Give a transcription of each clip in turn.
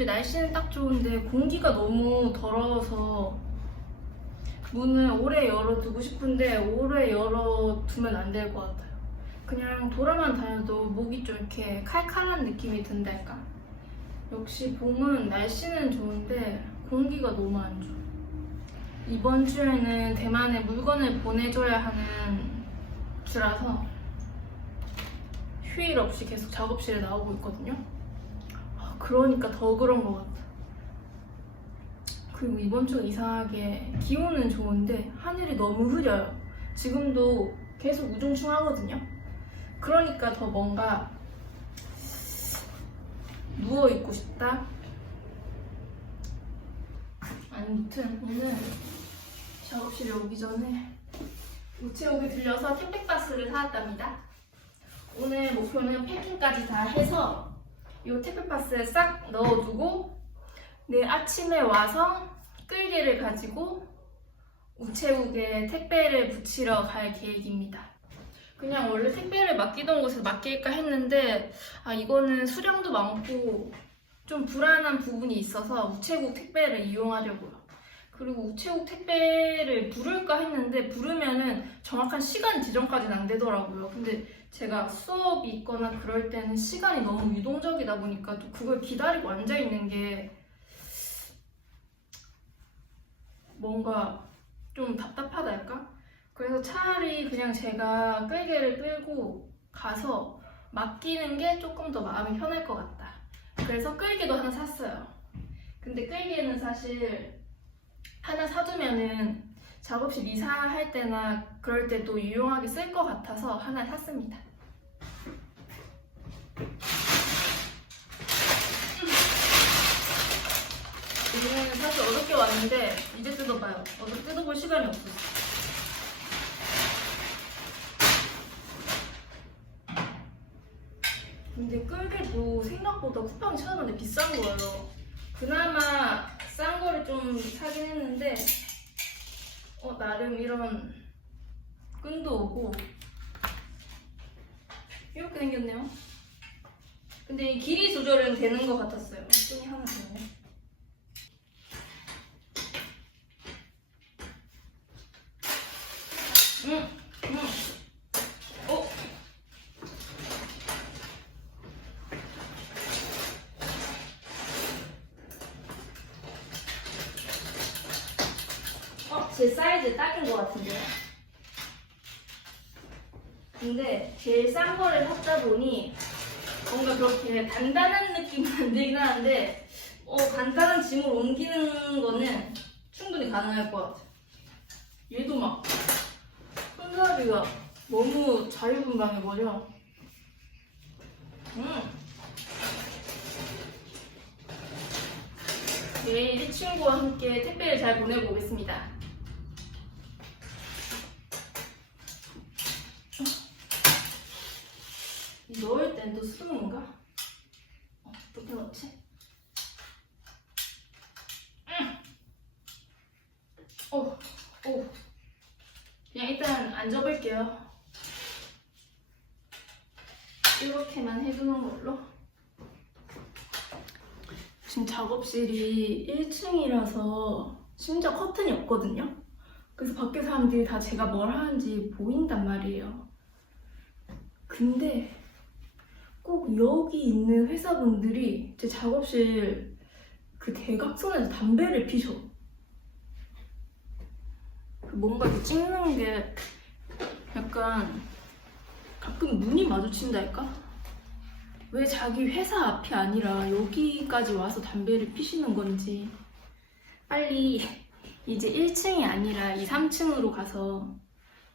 요즘에 날씨는 딱 좋은데 공기가 너무 더러워서 문을 오래 열어두고 싶은데 오래 열어두면 안 될 것 같아요. 그냥 돌아만 다녀도 목이 좀 이렇게 칼칼한 느낌이 든달까? 역시 봄은 날씨는 좋은데 공기가 너무 안 좋아. 이번 주에는 대만에 물건을 보내줘야 하는 주라서 휴일 없이 계속 작업실에 나오고 있거든요. 그러니까 더 그런 것 같아. 그리고 이번 주가 이상하게 기온은 좋은데 하늘이 너무 흐려요. 지금도 계속 우중충하거든요. 그러니까 더 뭔가 누워있고 싶다? 아무튼 오늘 작업실에 오기 전에 우체국에 들려서 택배박스를 사왔답니다. 오늘 목표는 패킹까지 다 해서 이 택배박스에 싹 넣어두고 내일 아침에 와서 끌개를 가지고 우체국에 택배를 붙이러 갈 계획입니다. 그냥 원래 택배를 맡기던 곳에 맡길까 했는데 이거는 수량도 많고 좀 불안한 부분이 있어서 우체국 택배를 이용하려고요. 그리고 우체국 택배를 부를까 했는데 부르면은 정확한 시간 지정까지는 안 되더라고요. 근데 제가 수업이 있거나 그럴 때는 시간이 너무 유동적이다 보니까 또 그걸 기다리고 앉아있는 게 뭔가 좀 답답하달까? 그래서 차라리 그냥 제가 끌개를 끌고 가서 맡기는 게 조금 더 마음이 편할 것 같다. 그래서 끌개도 하나 샀어요. 근데 끌개는 사실 하나 사두면은 작업실 이사할 때나 그럴 때도 유용하게 쓸 것 같아서 하나 샀습니다. 이번에는 사실 어저께 왔는데 이제 뜯어봐요. 어제 뜯어볼 시간이 없었어. 근데 끌개도 생각보다 쿠팡 찾아봤는데 비싼 거예요. 그나마 싼 거를 좀 사긴 했는데 나름 이런 끈도 오고 이렇게 생겼네요. 근데 이 길이 조절은 되는 것 같았어요. 끈이 하나 되네. 제 사이즈 딱인 것 같은데요? 근데 제일 싼 거를 샀다 보니 뭔가 그렇게 단단한 느낌은 안 들긴 하는데 간단한 짐을 옮기는 거는 충분히 가능할 것 같아요. 얘도 막 손잡이가 너무 자유분방해 버려. 내일 이 친구와 함께 택배를 잘 보내고 오겠습니다. 넣을 땐 또 수동인가? 어떻게 넣지? 그냥 일단 안 접을게요. 이렇게만 해두는 걸로. 지금 작업실이 1층이라서 심지어 커튼이 없거든요. 그래서 밖에 사람들이 다 제가 뭘 하는지 보인단 말이에요. 근데 꼭 여기 있는 회사분들이 제 작업실 그 대각선에서 담배를 피셔. 뭔가 이렇게 찍는 게 약간 가끔 눈이 마주친달까? 왜 자기 회사 앞이 아니라 여기까지 와서 담배를 피시는 건지 빨리 이제 1층이 아니라 2, 3층으로 가서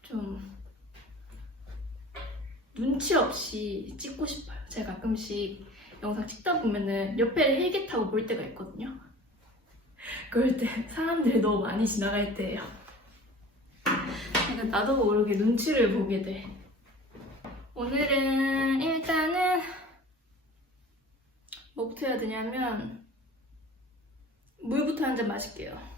좀 눈치 없이 찍고 싶어요. 제가 가끔씩 영상 찍다 보면은 옆에 헬기 타고 볼 때가 있거든요. 그럴 때 사람들이 너무 많이 지나갈 때예요. 약간 나도 모르게 눈치를 보게 돼. 오늘은 일단은 뭐부터 해야 되냐면 물부터 한 잔 마실게요.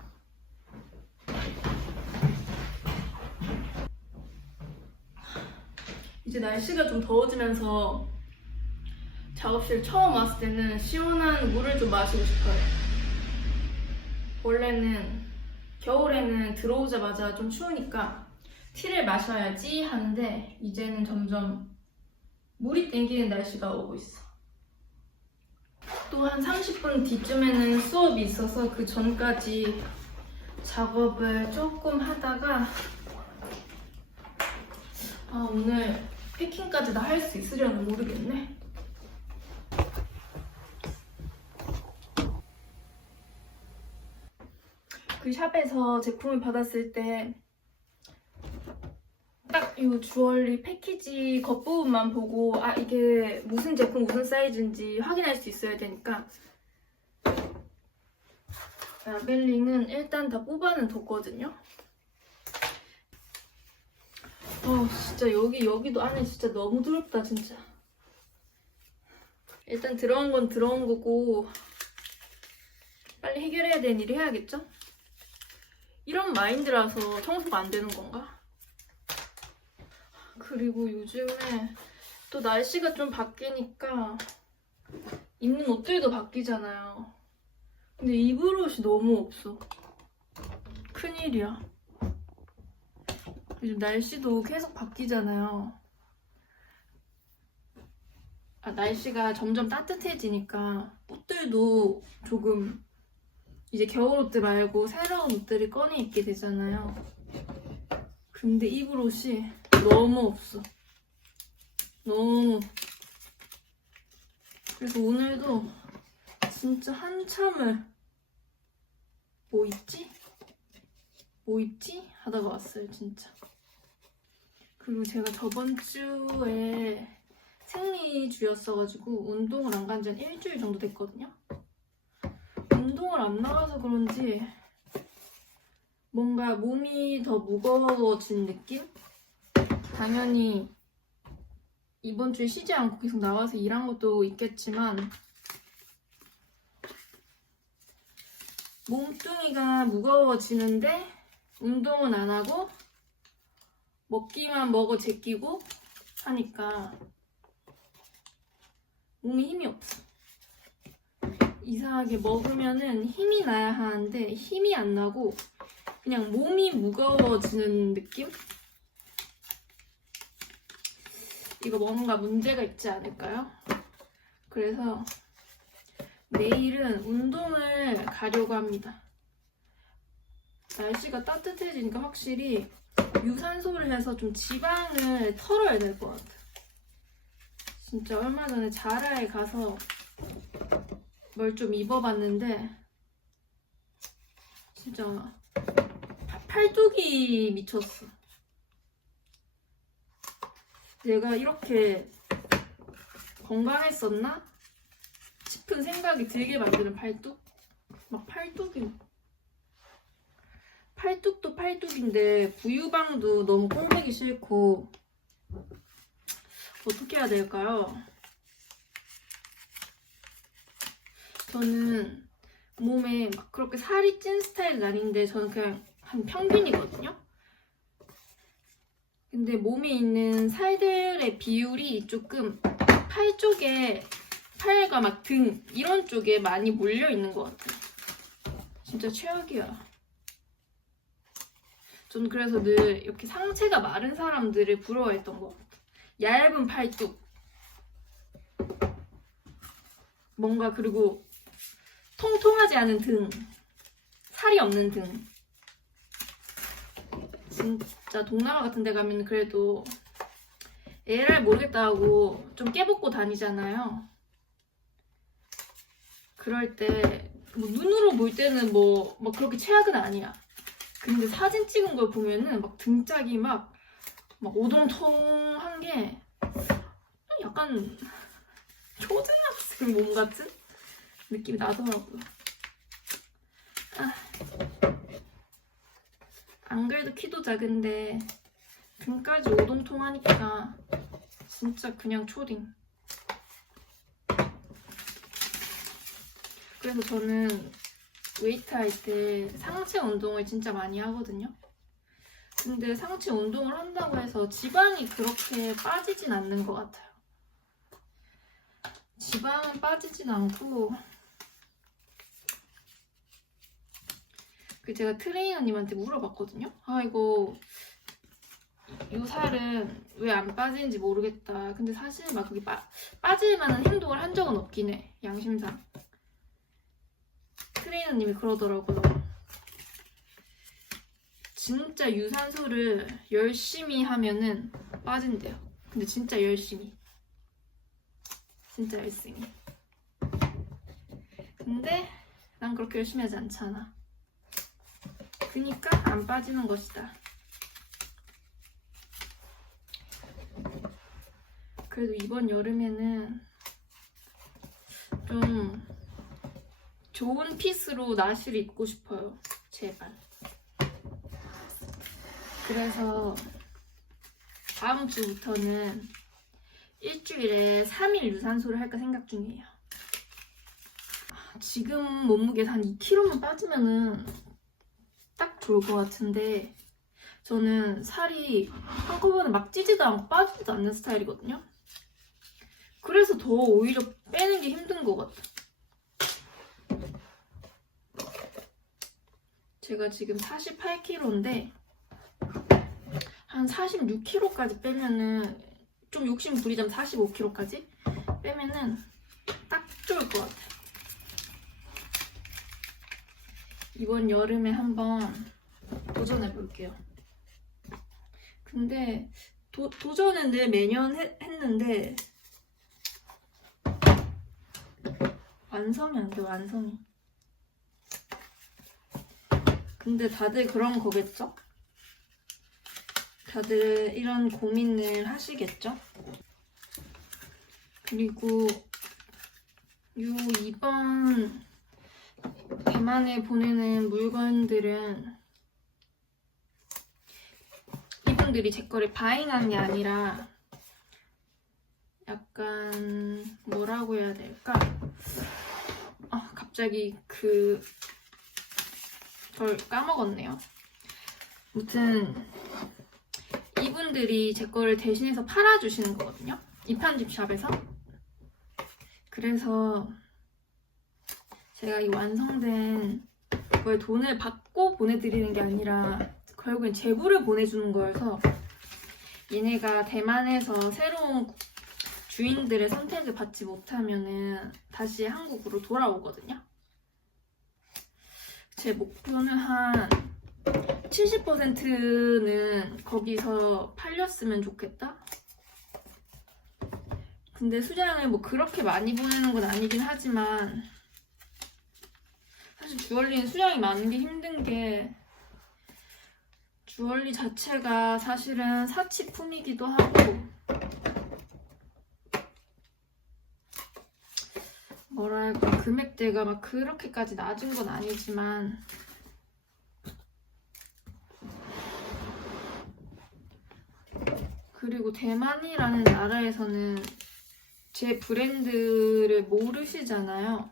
이제 날씨가 좀 더워지면서 작업실 처음 왔을 때는 시원한 물을 좀 마시고 싶어요. 원래는 겨울에는 들어오자마자 좀 추우니까 티를 마셔야지 하는데 이제는 점점 물이 땡기는 날씨가 오고 있어. 또 한 30분 뒤쯤에는 수업이 있어서 그 전까지 작업을 조금 하다가 오늘 패킹까지 다 할 수 있으려나 모르겠네. 그 샵에서 제품을 받았을 때 딱 이 주얼리 패키지 겉부분만 보고 이게 무슨 제품 무슨 사이즈인지 확인할 수 있어야 되니까 라벨링은 일단 다 뽑아는 뒀거든요. 진짜 여기도 안에 진짜 너무 더럽다 진짜. 일단 들어온 건 들어온 거고 빨리 해결해야 되는 일이 해야겠죠? 이런 마인드라서 청소가 안 되는 건가? 그리고 요즘에 또 날씨가 좀 바뀌니까 입는 옷들도 바뀌잖아요. 근데 입을 옷이 너무 없어. 큰일이야. 요즘 날씨도 계속 바뀌잖아요. 날씨가 점점 따뜻해지니까 옷들도 조금 이제 겨울 옷들 말고 새로운 옷들을 꺼내 입게 되잖아요. 근데 입을 옷이 너무 없어. 너무. 그래서 오늘도 진짜 한참을 뭐 입지? 뭐 입지? 하다가 왔어요 진짜. 그리고 제가 저번 주에 생리주였어가지고 운동을 안 간 지 한 일주일 정도 됐거든요. 운동을 안 나가서 그런지 뭔가 몸이 더 무거워진 느낌? 당연히 이번 주에 쉬지 않고 계속 나와서 일한 것도 있겠지만 몸뚱이가 무거워지는데 운동은 안 하고 먹기만 먹어 제끼고 하니까 몸에 힘이 없어. 이상하게 먹으면은 힘이 나야 하는데 힘이 안 나고 그냥 몸이 무거워지는 느낌? 이거 뭔가 문제가 있지 않을까요? 그래서 내일은 운동을 가려고 합니다. 날씨가 따뜻해지니까 확실히 유산소를 해서 좀 지방을 털어야 될 것 같아요. 진짜 얼마 전에 자라에 가서 뭘 좀 입어봤는데 진짜 팔뚝이 미쳤어. 내가 이렇게 건강했었나 싶은 생각이 들게 만드는 팔뚝? 막 팔뚝도 팔뚝인데 부유방도 너무 꼴보기 싫고 어떻게 해야 될까요? 저는 몸에 막 그렇게 살이 찐 스타일은 아닌데 저는 그냥 한 평균이거든요? 근데 몸에 있는 살들의 비율이 조금 팔 쪽에, 팔과 막 등 이런 쪽에 많이 몰려 있는 것 같아요. 진짜 최악이야. 전 그래서 늘 이렇게 상체가 마른 사람들을 부러워했던 것 같아요. 얇은 팔뚝. 뭔가 그리고 통통하지 않은 등. 살이 없는 등. 진짜 동남아 같은 데 가면 그래도 에라이 모르겠다 하고 좀 깨벗고 다니잖아요. 그럴 때 뭐 눈으로 볼 때는 뭐 그렇게 최악은 아니야. 근데 사진 찍은 걸 보면은 막 등짝이 막 오동통한 게 약간 초등학생 몸 같은 느낌이 나더라고요. 안 그래도 키도 작은데 등까지 오동통하니까 진짜 그냥 초딩. 그래서 저는 웨이트 할 때 상체 운동을 진짜 많이 하거든요. 근데 상체 운동을 한다고 해서 지방이 그렇게 빠지진 않는 것 같아요. 지방은 빠지진 않고 그 제가 트레이너님한테 물어봤거든요. 아 이거 이 살은 왜 안 빠지는지 모르겠다. 근데 사실 막 그게 빠질 만한 행동을 한 적은 없긴 해. 양심상. 트레이너님이 그러더라고요. 진짜 유산소를 열심히 하면은 빠진대요. 근데 진짜 열심히. 진짜 열심히. 근데 난 그렇게 열심히 하지 않잖아. 그니까 안 빠지는 것이다. 그래도 이번 여름에는 좀 좋은 핏으로 나시를 입고 싶어요. 제발. 그래서 다음 주부터는 일주일에 3일 유산소를 할까 생각 중이에요. 지금 몸무게에서 한 2kg만 빠지면은 딱 좋을 것 같은데 저는 살이 한꺼번에 막 찌지도 않고 빠지지도 않는 스타일이거든요. 그래서 더 오히려 빼는 게 힘든 것 같아. 제가 지금 48kg인데 한 46kg까지 빼면은 좀 욕심 부리자면 45kg까지 빼면은 딱 좋을 것 같아. 이번 여름에 한번 도전해 볼게요. 근데 도전은 늘 매년 했는데 완성이 안 돼, 완성이. 근데 다들 그런 거겠죠? 다들 이런 고민을 하시겠죠? 그리고 이번 대만에 보내는 물건들은 이분들이 제 거를 바잉한 게 아니라 약간 뭐라고 해야 될까? 갑자기 그걸 까먹었네요. 아무튼 이분들이 제 거를 대신해서 팔아주시는 거거든요. 이 편집샵에서. 그래서 제가 이 완성된 거에 돈을 받고 보내드리는 게 아니라 결국엔 재고를 보내주는 거여서 얘네가 대만에서 새로운 주인들의 선택을 받지 못하면은 다시 한국으로 돌아오거든요. 제 목표는 한 70%는 거기서 팔렸으면 좋겠다. 근데 수량을 뭐 그렇게 많이 보내는 건 아니긴 하지만 사실 주얼리는 수량이 많은 게 힘든 게 주얼리 자체가 사실은 사치품이기도 하고 뭐랄까 금액대가 막 그렇게까지 낮은 건 아니지만 그리고 대만이라는 나라에서는 제 브랜드를 모르시잖아요.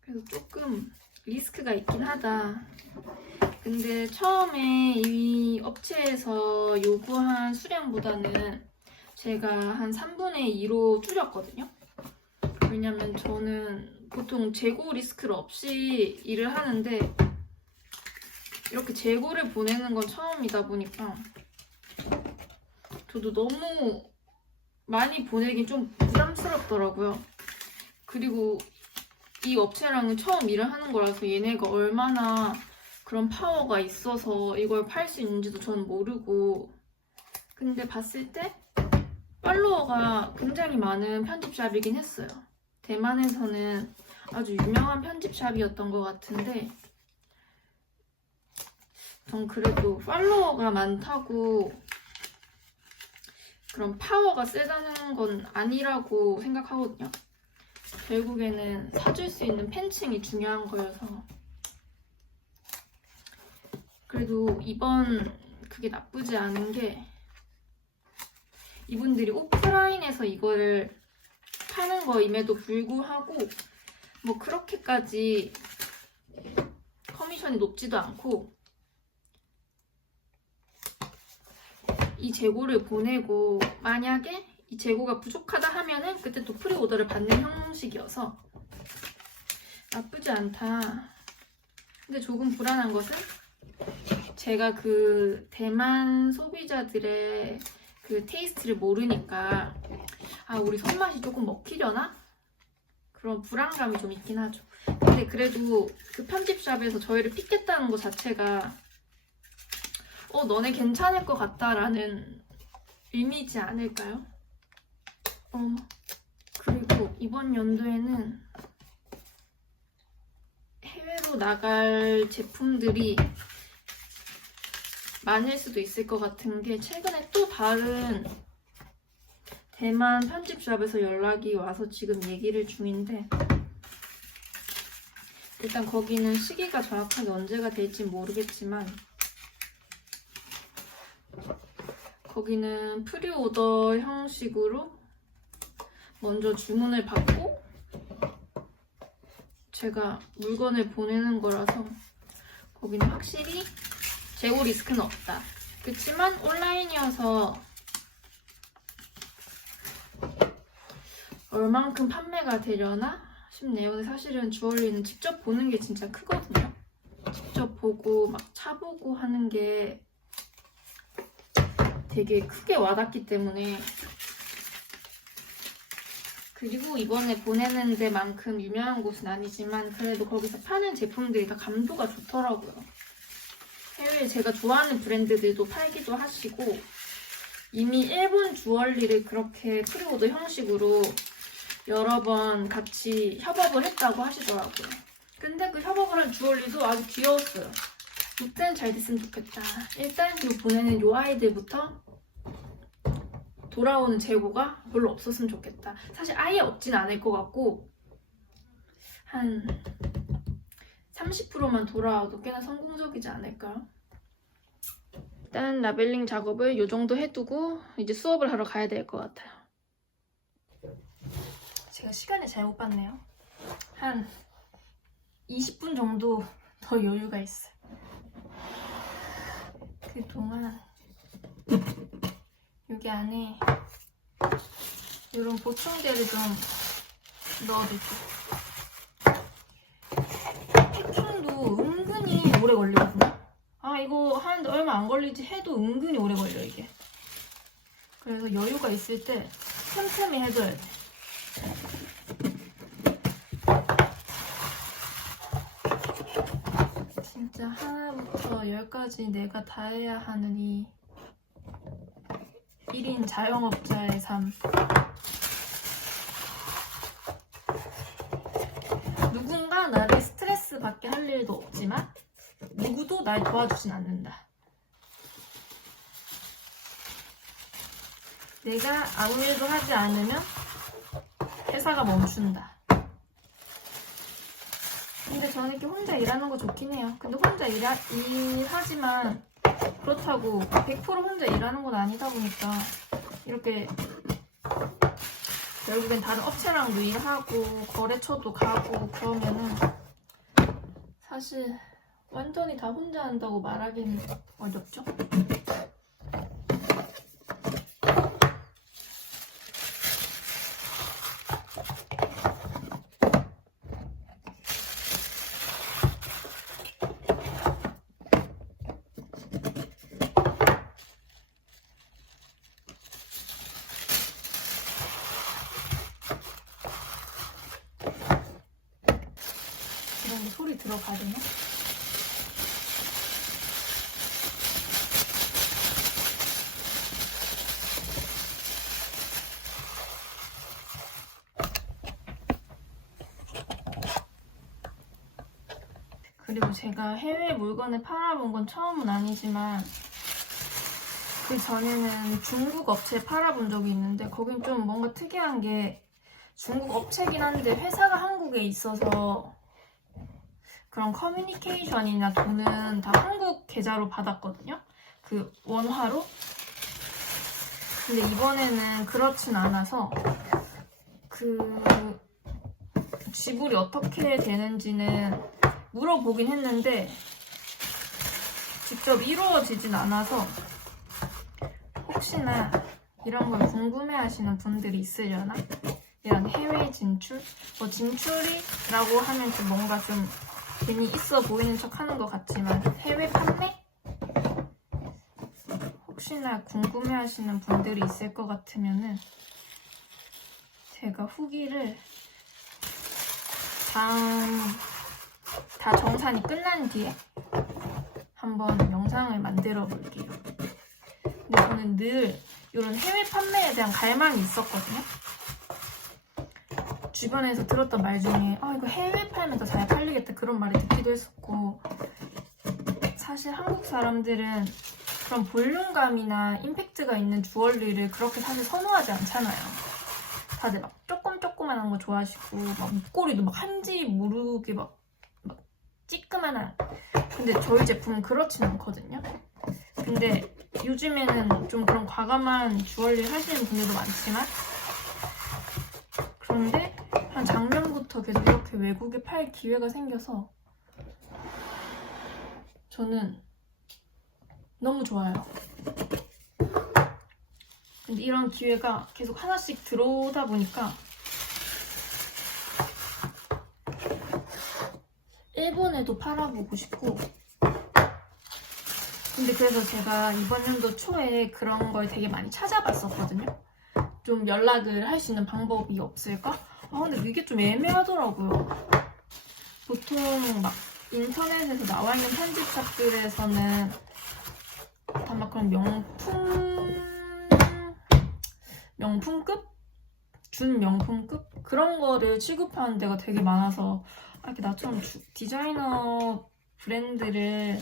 그래서 조금 리스크가 있긴 하다. 근데 처음에 이 업체에서 요구한 수량보다는 제가 한 3분의 2로 줄였거든요. 왜냐면 저는 보통 재고 리스크를 없이 일을 하는데 이렇게 재고를 보내는 건 처음이다 보니까 저도 너무 많이 보내긴 좀 부담스럽더라고요. 그리고 이 업체랑은 처음 일을 하는 거라서 얘네가 얼마나 그런 파워가 있어서 이걸 팔 수 있는지도 저는 모르고 근데 봤을 때 팔로워가 굉장히 많은 편집샵이긴 했어요. 대만에서는 아주 유명한 편집샵이었던 것 같은데 전 그래도 팔로워가 많다고 그런 파워가 세다는 건 아니라고 생각하거든요. 결국에는 사줄 수 있는 팬층이 중요한 거여서 그래도 이번 그게 나쁘지 않은 게 이분들이 오프라인에서 이걸 파는 거임에도 불구하고 뭐 그렇게까지 커미션이 높지도 않고 이 재고를 보내고 만약에 이 재고가 부족하다 하면은 그때 또 프리오더를 받는 형식이어서 나쁘지 않다. 근데 조금 불안한 것은 제가 그 대만 소비자들의 그 테이스트를 모르니까 우리 손맛이 조금 먹히려나? 그런 불안감이 좀 있긴 하죠. 근데 그래도 그 편집샵에서 저희를 픽했다는 것 자체가 너네 괜찮을 것 같다라는 의미지 않을까요? 그리고 이번 연도에는 해외로 나갈 제품들이 많을 수도 있을 것 같은 게 최근에 또 다른 대만 편집샵에서 연락이 와서 지금 얘기를 중인데 일단 거기는 시기가 정확하게 언제가 될지 모르겠지만 거기는 프리오더 형식으로 먼저 주문을 받고 제가 물건을 보내는 거라서 거기는 확실히 재고 리스크는 없다. 그렇지만 온라인이어서 얼만큼 판매가 되려나 싶네요. 근데 사실은 주얼리는 직접 보는 게 진짜 크거든요. 직접 보고 막 차보고 하는 게 되게 크게 와닿기 때문에 그리고 이번에 보내는 데만큼 유명한 곳은 아니지만 그래도 거기서 파는 제품들이 다 감도가 좋더라고요. 해외에 제가 좋아하는 브랜드들도 팔기도 하시고 이미 일본 주얼리를 그렇게 프리오더 형식으로 여러 번 같이 협업을 했다고 하시더라고요. 근데 그 협업을 한 주얼리도 아주 귀여웠어요. 이땐 잘 됐으면 좋겠다. 일단 이 보내는 요 아이들부터 돌아오는 재고가 별로 없었으면 좋겠다. 사실 아예 없진 않을 것 같고 한 30%만 돌아와도 꽤나 성공적이지 않을까요? 일단 라벨링 작업을 이 정도 해두고 이제 수업을 하러 가야 될 것 같아요. 제가 시간을 잘못 봤네요. 한 20분 정도 더 여유가 있어요. 그동안 여기 안에 이런 보충제를 좀 넣어줄게요. 패킹도 은근히 오래 걸리거든요. 이거 하는데 얼마 안 걸리지 해도 은근히 오래 걸려 이게. 그래서 여유가 있을 때 틈틈이 해줘야 돼. 진짜 하나부터 열까지 내가 다 해야 하는 이 1인 자영업자의 삶. 누군가 나를 스트레스 받게 할 일도 없지만 누구도 날 도와주진 않는다. 내가 아무 일도 하지 않으면 회사가 멈춘다. 근데 저는 이렇게 혼자 일하는 거 좋긴 해요. 근데 혼자 일하지만 그렇다고 100% 혼자 일하는 건 아니다 보니까 이렇게 결국엔 다른 업체랑도 일하고 거래처도 가고 그러면은 사실 완전히 다 혼자 한다고 말하기는 어렵죠? 이런 소리 들어가야 되나? 그리고 제가 해외 물건을 팔아본 건 처음은 아니지만 그 전에는 중국 업체에 팔아본 적이 있는데 거긴 좀 뭔가 특이한 게 중국 업체긴 한데 회사가 한국에 있어서 그런 커뮤니케이션이나 돈은 다 한국 계좌로 받았거든요. 그 원화로. 근데 이번에는 그렇진 않아서 그 지불이 어떻게 되는지는 물어보긴 했는데 직접 이루어지진 않아서 혹시나 이런 걸 궁금해하시는 분들이 있으려나? 이런 해외 진출? 뭐 진출이라고 하면 좀 뭔가 좀 괜히 있어 보이는 척 하는 것 같지만 해외 판매? 혹시나 궁금해하시는 분들이 있을 것 같으면은 제가 후기를 다 정산이 끝난 뒤에 한번 영상을 만들어 볼게요. 근데 저는 늘 이런 해외 판매에 대한 갈망이 있었거든요. 주변에서 들었던 말 중에 이거 해외 팔면 더 잘 팔리겠다 그런 말을 듣기도 했었고, 사실 한국 사람들은 그런 볼륨감이나 임팩트가 있는 주얼리를 그렇게 사실 선호하지 않잖아요. 다들 막 조그만한 거 좋아하시고 막 목걸이도 막 한지 모르게 막 찌끄만한. 근데 저희 제품은 그렇진 않거든요. 근데 요즘에는 좀 그런 과감한 주얼리 하시는 분들도 많지만, 그런데 한 작년부터 계속 이렇게 외국에 팔 기회가 생겨서 저는 너무 좋아요. 근데 이런 기회가 계속 하나씩 들어오다 보니까 일본에도 팔아보고 싶고, 근데 그래서 제가 이번 연도 초에 그런 걸 되게 많이 찾아봤었거든요. 좀 연락을 할 수 있는 방법이 없을까? 근데 이게 좀 애매하더라고요. 보통 막 인터넷에서 나와 있는 편집샵들에서는 다 막 그런 명품급? 준명품급? 그런 거를 취급하는 데가 되게 많아서 이렇게 나처럼 디자이너 브랜드를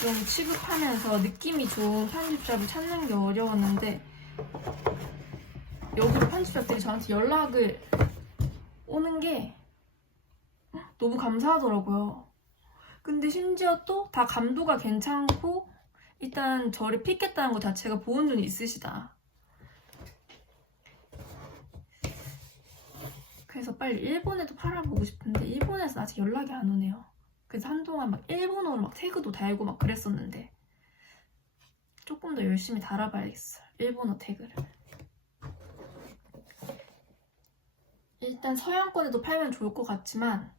좀 취급하면서 느낌이 좋은 편집샵을 찾는 게 어려웠는데, 여기로 편집샵들이 저한테 연락을 오는 게 너무 감사하더라고요. 근데 심지어 또 다 감도가 괜찮고 일단 저를 픽했다는 것 자체가 보온 눈이 있으시다. 그래서 빨리 일본에도 팔아보고 싶은데 일본에서 아직 연락이 안 오네요. 그래서 한동안 막 일본어로 막 태그도 달고 막 그랬었는데 조금 더 열심히 달아봐야겠어요. 일본어 태그를. 일단 서양권에도 팔면 좋을 것 같지만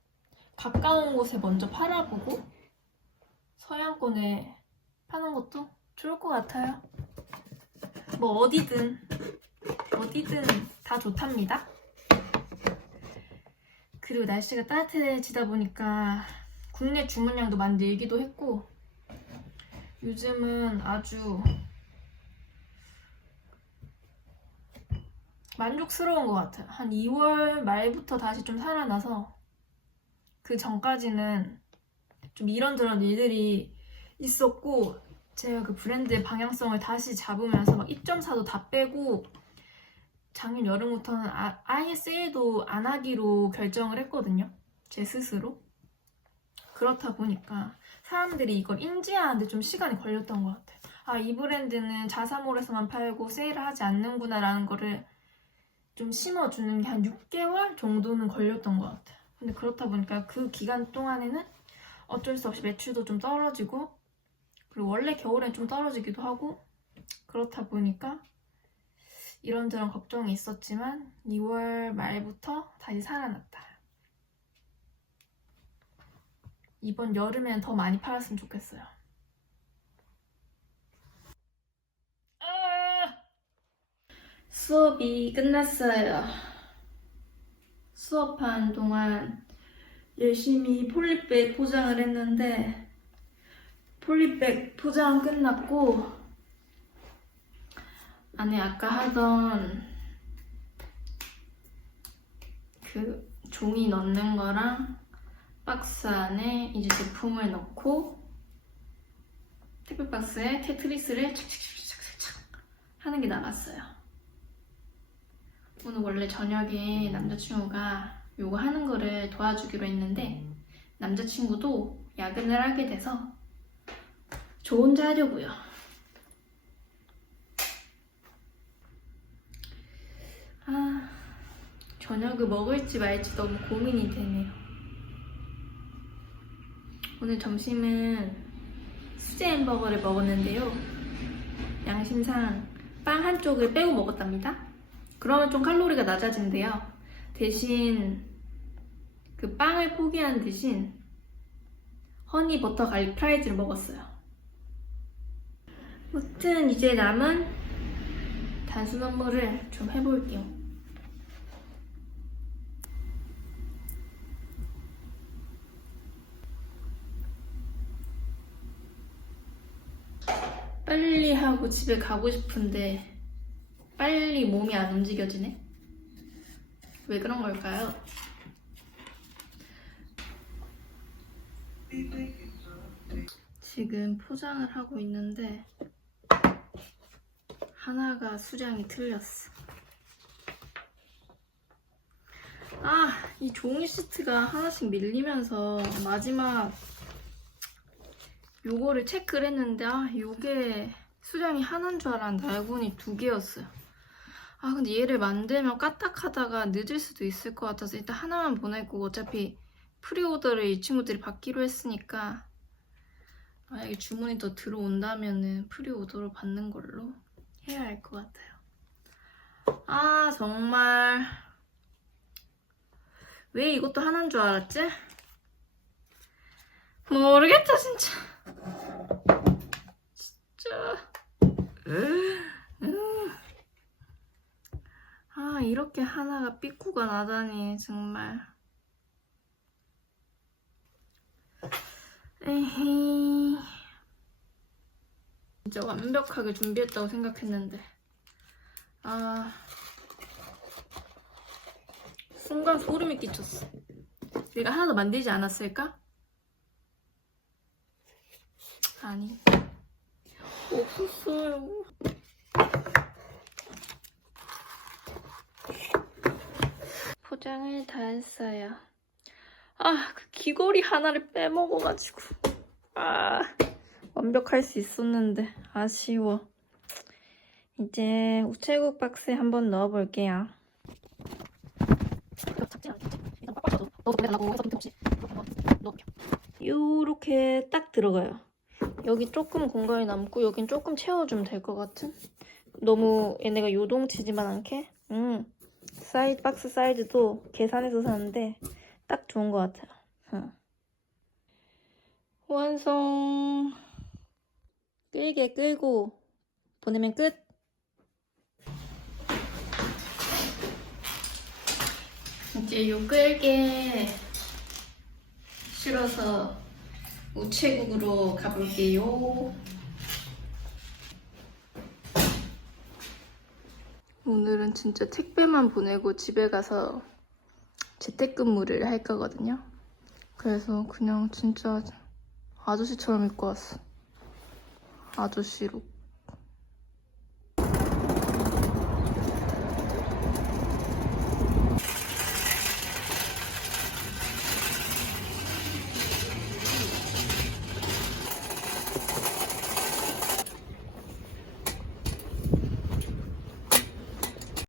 가까운 곳에 먼저 팔아보고 서양권에 파는 것도 좋을 것 같아요. 뭐 어디든 다 좋답니다. 그리고 날씨가 따뜻해지다 보니까 국내 주문량도 많이 늘기도 했고, 요즘은 아주 만족스러운 것 같아요. 한 2월 말부터 다시 좀 살아나서, 그 전까지는 좀 이런저런 일들이 있었고, 제가 그 브랜드의 방향성을 다시 잡으면서 막 입점사도 다 빼고 작년 여름부터는 아예 세일도 안 하기로 결정을 했거든요. 제 스스로. 그렇다 보니까 사람들이 이걸 인지하는데 좀 시간이 걸렸던 것 같아요. 이 브랜드는 자사몰에서만 팔고 세일을 하지 않는구나 라는 거를 좀 심어주는 게 한 6개월 정도는 걸렸던 것 같아요. 근데 그렇다 보니까 그 기간 동안에는 어쩔 수 없이 매출도 좀 떨어지고, 그리고 원래 겨울엔 좀 떨어지기도 하고, 그렇다 보니까 이런저런 걱정이 있었지만 2월 말부터 다시 살아났다. 이번 여름엔 더 많이 팔았으면 좋겠어요. 수업이 끝났어요. 수업하는 동안 열심히 폴리백 포장을 했는데 폴리백 포장 끝났고, 안에 아까 하던 그 종이 넣는 거랑 박스 안에 이제 제품을 넣고 택배박스에 테트리스를 착착착착착 하는 게 남았어요. 오늘 원래 저녁에 남자친구가 요거 하는 거를 도와주기로 했는데 남자친구도 야근을 하게 돼서 저 혼자 하려고요. 저녁을 먹을지 말지 너무 고민이 되네요. 오늘 점심은 수제 햄버거를 먹었는데요. 양심상 빵 한쪽을 빼고 먹었답니다. 그러면 좀 칼로리가 낮아진대요. 대신 그 빵을 포기한 대신 허니 버터 갈릭 프라이즈를 먹었어요. 아무튼 이제 남은 단순 업무를 좀 해볼게요. 빨리 하고 집에 가고 싶은데 빨리 몸이 안 움직여지네? 왜 그런 걸까요? 지금 포장을 하고 있는데 하나가 수량이 틀렸어. 이 종이 시트가 하나씩 밀리면서 마지막 요거를 체크를 했는데 요게 수량이 하나인 줄 알았는데 알고 보니 2개였어요. 근데 얘를 만들면 까딱하다가 늦을 수도 있을 것 같아서 일단 하나만 보내고 어차피 프리오더를 이 친구들이 받기로 했으니까 만약에 주문이 더 들어온다면은 프리오더로 받는 걸로 해야 할 것 같아요. 정말 왜 이것도 하나인 줄 알았지? 모르겠다 진짜. 이렇게 하나가 삐꾸가 나다니 정말. 에헤이. 진짜 완벽하게 준비했다고 생각했는데 순간 소름이 끼쳤어. 내가 하나 더 만들지 않았을까? 아니, 없었어요. 포장을 다 했어요. 그 귀걸이 하나를 빼먹어가지고 완벽할 수 있었는데 아쉬워. 이제 우체국 박스에 한번 넣어볼게요. 요렇게 딱 들어가요. 여기 조금 공간이 남고 여긴 조금 채워주면 될 것 같은? 너무 얘네가 요동치지만 않게? 박스 사이즈도 계산해서 샀는데 딱 좋은 것 같아요. 완성! 끌게 끌고 보내면 끝! 이제 요 끌게 실어서 우체국으로 가볼게요. 오늘은 진짜 택배만 보내고 집에 가서 재택근무를 할 거거든요. 그래서 그냥 진짜 아저씨처럼 입고 왔어. 아저씨룩.